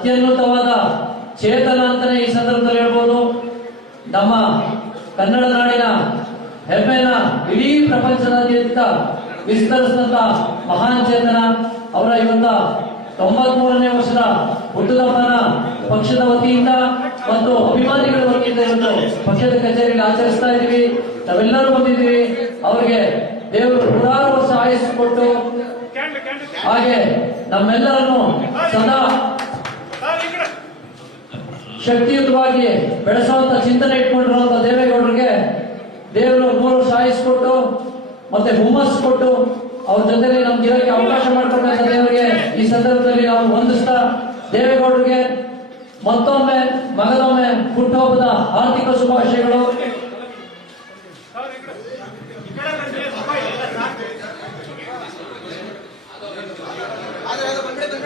ಅತ್ಯುನ್ನತವಾದ ಚೇತನ ಅಂತಾನೆ ಈ ಸಂದರ್ಭದಲ್ಲಿ ಹೇಳ್ಬೋದು. ನಮ್ಮ ಕನ್ನಡ ನಾಡಿನ ಹೆಮ್ಮೆನ ಇಡೀ ಪ್ರಪಂಚದಾದ್ಯಂತ ವಿಸ್ತರಿಸಿದಂತ ಮಹಾನ್ ಚೇತನ ಅವರ ಇವತ್ತ 93ನೇ ವರ್ಷದ ಹುಟ್ಟುಹಬ್ಬನ ಪಕ್ಷದ ವತಿಯಿಂದ ಮತ್ತು ಅಭಿಮಾನಿಗಳ ವತಿಯಿಂದ ಇವತ್ತು ಪಕ್ಷದ ಕಚೇರಿಯಲ್ಲಿ ಆಚರಿಸ್ತಾ ಇದ್ದೀವಿ. ನಾವೆಲ್ಲರೂ ಬಂದಿದ್ದೀವಿ. ಅವರಿಗೆ ದೇವರು ನೂರಾರು ವರ್ಷ ಆಯಸ್ಸು ಕೊಟ್ಟು ಹಾಗೆ ನಮ್ಮೆಲ್ಲರನ್ನು ಸದಾ ಶಕ್ತಿಯುತವಾಗಿ ಬೆಳೆಸುವಂತ ಚಿಂತನೆ ಇಟ್ಕೊಂಡಿರುವಂತ ದೇವೇಗೌಡರಿಗೆ ದೇವರು 3 ವರ್ಷ ಆಯಸ್ಸು ಕೊಟ್ಟು ಮತ್ತೆ ಹುಮ್ಮಸ್ಸು ಕೊಟ್ಟು ಅವ್ರ ಜೊತೆಗೆ ನಮ್ಗೆ ಇರೋಕ್ಕೆ ಅವಕಾಶ ಮಾಡಿಕೊಟ್ಟಂತ ದೇವರಿಗೆ ಈ ಸಂದರ್ಭದಲ್ಲಿ ನಾವು ವಂದಿಸ್ತಾ ದೇವೇಗೌಡರಿಗೆ ಮತ್ತೊಮ್ಮೆ ಮಗದೊಮ್ಮೆ ಹುಟ್ಟುಹಬ್ಬದ ಆರ್ಥಿಕ ಶುಭಾಶಯಗಳು.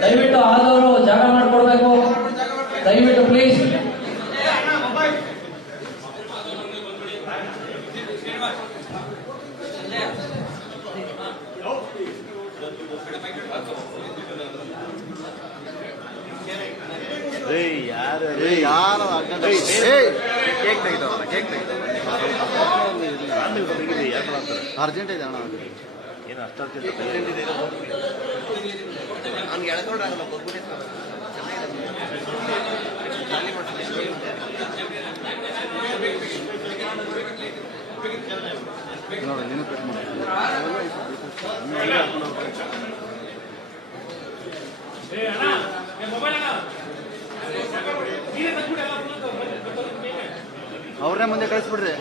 ದಯವಿಟ್ಟು ಆದವರು ಜಾಗ ಮಾಡಿಕೊಡ್ಬೇಕು, ದಯವಿಟ್ಟು ಪ್ಲೀಸ್. ಅರ್ಜೆಂಟ್ ಇದೆ ಅಣ್ಣ, ಏನು ಅಷ್ಟು ಅರ್ಜೆಂಟ್ ಇದೆ ನನ್ಗೆ ಎಳ್ಕೊಂಡ್ರಾಗಲ್ಲ ನೋಡಿ ನೀನು ಕಟ್ ಅವ್ರನ್ನೇ ಮುಂದೆ ಕಳಿಸ್ಬಿಡ್ರಿ.